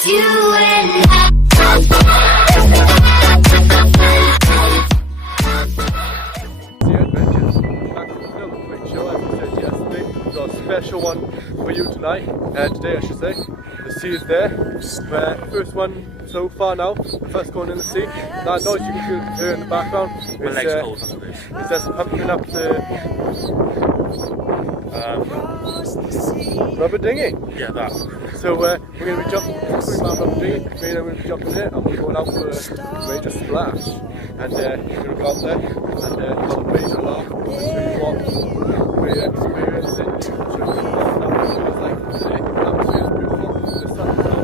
just you and I. The Adventures. Back to another quick show. As I said yesterday, we've got a special one for you tonight. Today, I should say. The sea is there. First one so far now. First going in the sea. That noise you can hear in the background is just pumping up the rubber dinghy. Yeah, that. So we're going to be jumping through that rubber dinghy. Me and I'm going to be jumping in it, and we're going out for a major splash. And we're going to go out there and have a major laugh. Show you what we're experiencing. Show you what the atmosphere is like today. The atmosphere is beautiful. The sun is out.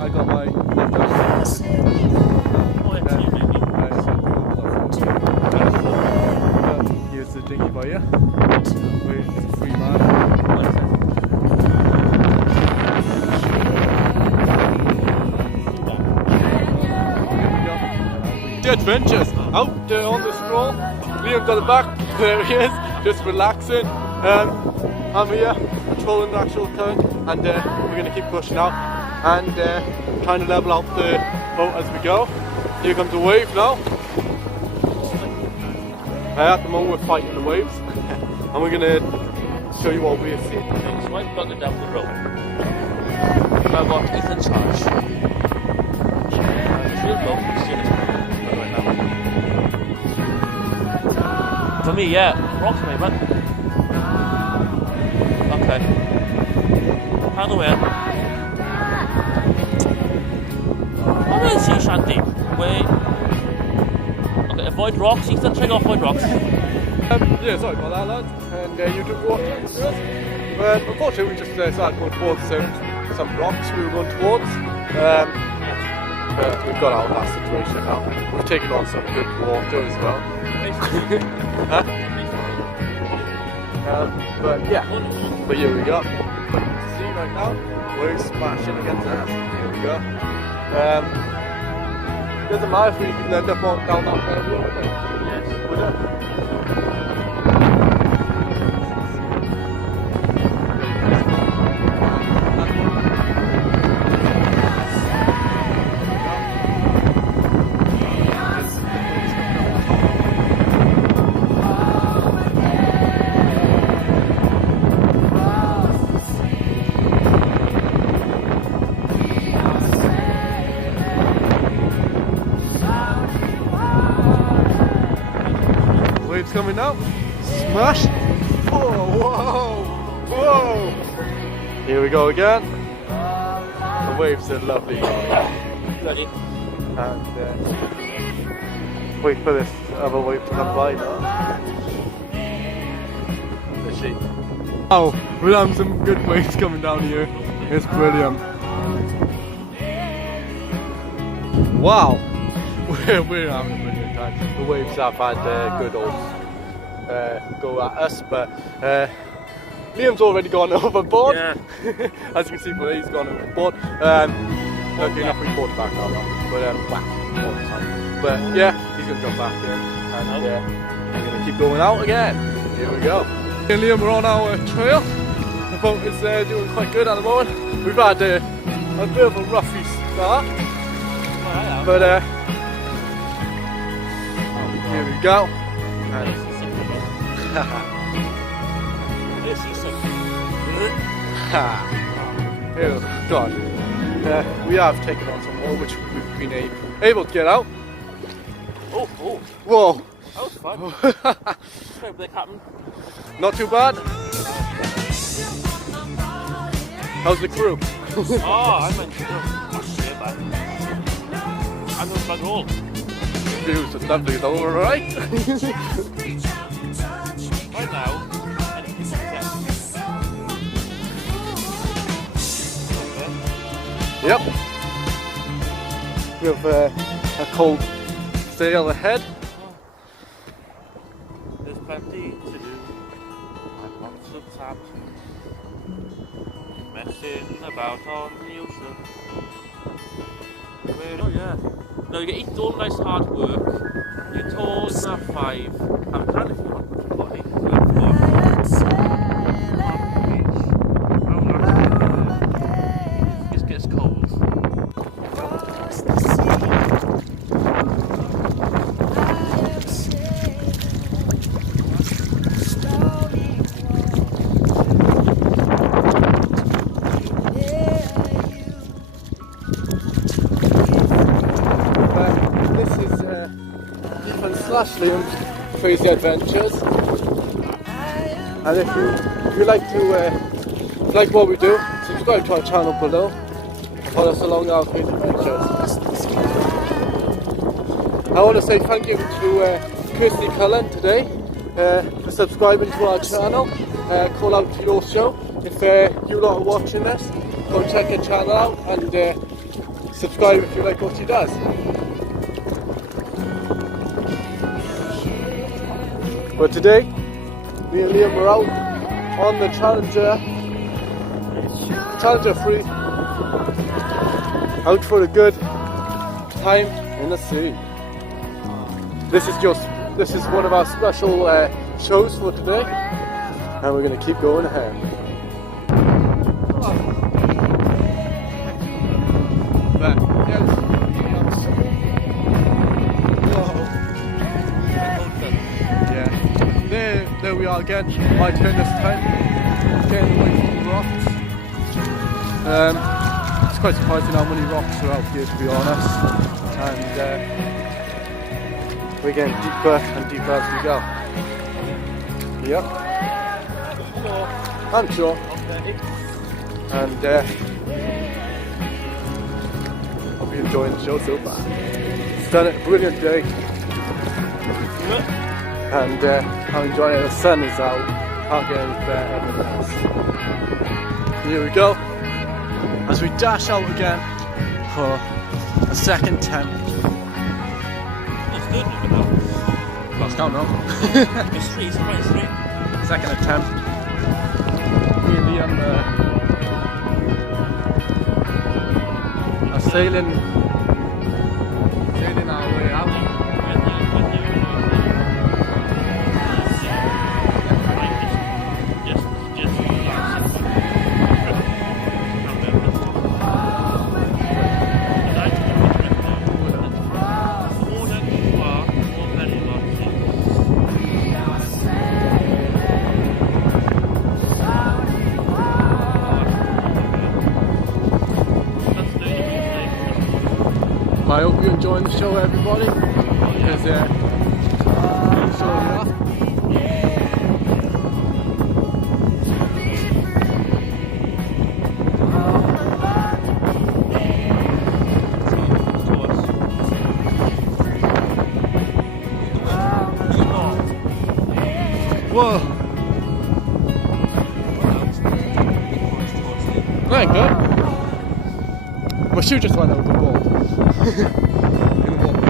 I got my here's the dinghy by you. It's a free man. The Adventures out on the stroll. Liam's at the back. There he is, just relaxing. I'm here controlling the actual current, and we're going to keep pushing out and trying to level out the boat as we go. Here comes the wave now. At the moment we're fighting the waves and we're going to show you what we're seeing. Okay, so I've got it down the road. I've got Ethan charge. She'll go right now. For me, yeah, rocks me, man. Okay. How the way? I'm going to see Shanty. Wait. Okay, avoid rocks. Ethan, try to avoid rocks. Yeah, sorry about that, lads. And you took water to us. Unfortunately, we just started going towards some rocks we were going towards. But we've got out of that situation now. We've taken on some good water as well. Huh? But yeah, but here we go. See right now, we're smashing against us. Here we go. Doesn't matter if we can end up on down that area, would it? Yes. Would it? Waves coming up. Smash! Whoa! Whoa! Whoa! Here we go again. The waves are lovely. Ready? And wait for this other wave to come by now. Let's see. Oh, we're having some good waves coming down here. It's brilliant. Wow! We're having a brilliant time. The waves have had good old go at us, but Liam's already gone overboard. Yeah. As you can see, but he's gone overboard. Lucky enough, we brought back now, but wow, all the time. But yeah, he's gonna go back in, and we're gonna keep going out again. Here we go. Me and Liam are on our trail. The boat is doing quite good at the moment. We've had a bit of a roughy start, but here we go. And oh God. We have taken on some more, which we've been able to get out. Oh, Whoa! that was fun. Hope that happened. Not too bad. How's the crew? I meant shit, man. I'm going to bug all. Views are lovely, though, alright? Right now, Yep. We have a cold sail ahead. there's plenty to do. And lots of time messing about. about on the ocean. Oh yeah. No, you get 8 done, nice hard work. Your toes are 5. I'm trying to if you want body. It gets cold. This is Ethan / Liam's Crazy Adventures, and if you like to like what we do, subscribe to our channel below and follow us along our Crazy Adventures. I want to say thank you to Kirsty Cullen today for subscribing to our channel. Call out to your show. If you lot are watching this, go check her channel out and subscribe if you like what she does. But today, me and Liam were out on the Challenger 3, out for a good time in the sea. This is one of our special shows for today, and we're going to keep going ahead. But, there we are again. My turn this time. Getting away from the rocks. It's quite surprising how many rocks are out here, to be honest. And we're getting deeper and deeper as we go. Yep. I'm sure. And hope you're enjoying the show so far. It's done a brilliant day. And I'm enjoying it. The sun is out. Can't get any better than this. Here we go. As we dash out again for a second attempt. Lost count now. It's quite straight. Second attempt. Me and Liam are sailing our way out. I hope you're enjoying the show, everybody, because so we are. Whoa! That ain't good. My shoe just went overboard. In the water.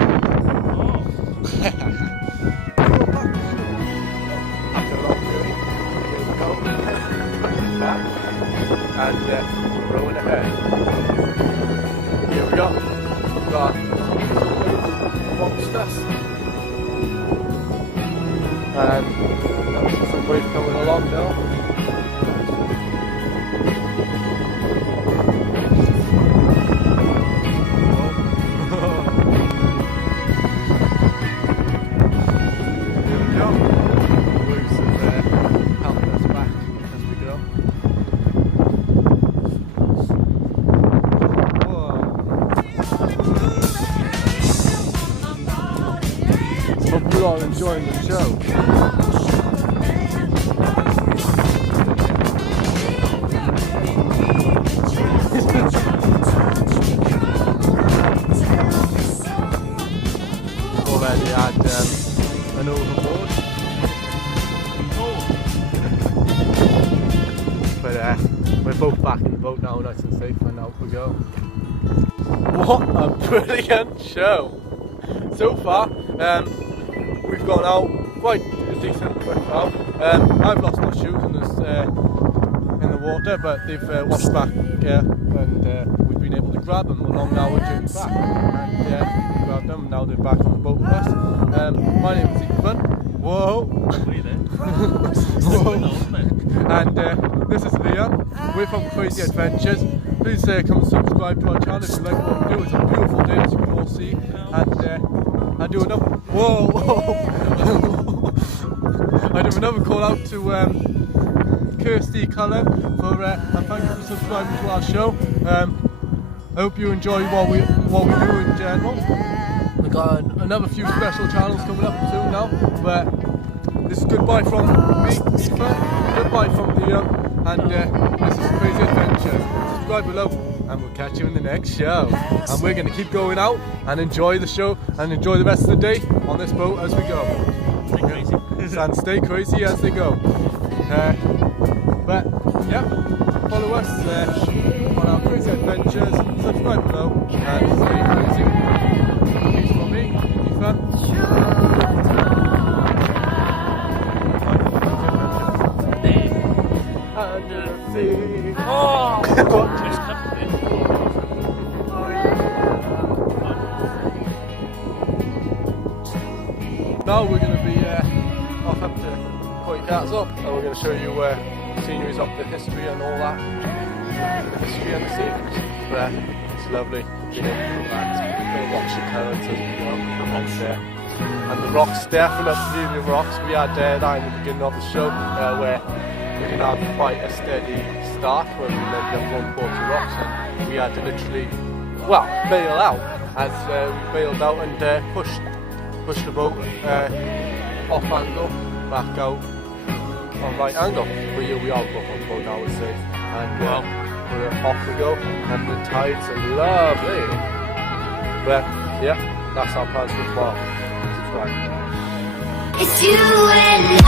After a long journey, here we go. Back. And we're rowing ahead. Here we go. We've got monsters. And some waves coming along now. Hope you are enjoying the show. Already had an overboard. But we're both back in the boat now, nice and safe, and out we go. What a brilliant show! So far, we've gone out quite a decent way out. I've lost my shoes in the water, but they've washed back and we've been able to grab them along our journey back. And we grabbed them, and now they're back on the boat with us. My name is Ethan. Whoa! Whoa. And this is Liam. We're from Crazy Adventures. Please come subscribe to our channel if you like what we do. It's a beautiful day, as you can all see. And I do another. Whoa! I do another call out to Kirsty Cullen for and thank you for subscribing to our show. I hope you enjoy what we do in general. We've got another few special channels coming up soon now, but this is goodbye from me, Ethan, goodbye from Liam, and this is Crazy Adventures. Subscribe below, and we'll catch you in the next show. And we're going to keep going out and enjoy the show and enjoy the rest of the day on this boat as we go. Stay crazy. And stay crazy as they go. But yeah, follow us on our Crazy Adventures, subscribe below, and stay crazy. Peace from me, Ethan. Under the sea. Oh! Now we're going to be off up to Coy Castle, and we're going to show you sceneries of the history and all that. The history and the sceneries. But it's lovely being able to come back to the rocky currents as we go. And the rocks, definitely the rocks. We had that in the beginning of the show where we didn't have quite a steady start when we ended up going 40 rocks, and we had to literally, well, bail out as we bailed out and pushed the boat off angle back out on right angle. But here we are, both on the boat now, we're safe, and we're off we go, and the tides are lovely. But yeah, that's our plans for tomorrow. Subscribe. It's you and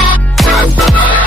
I.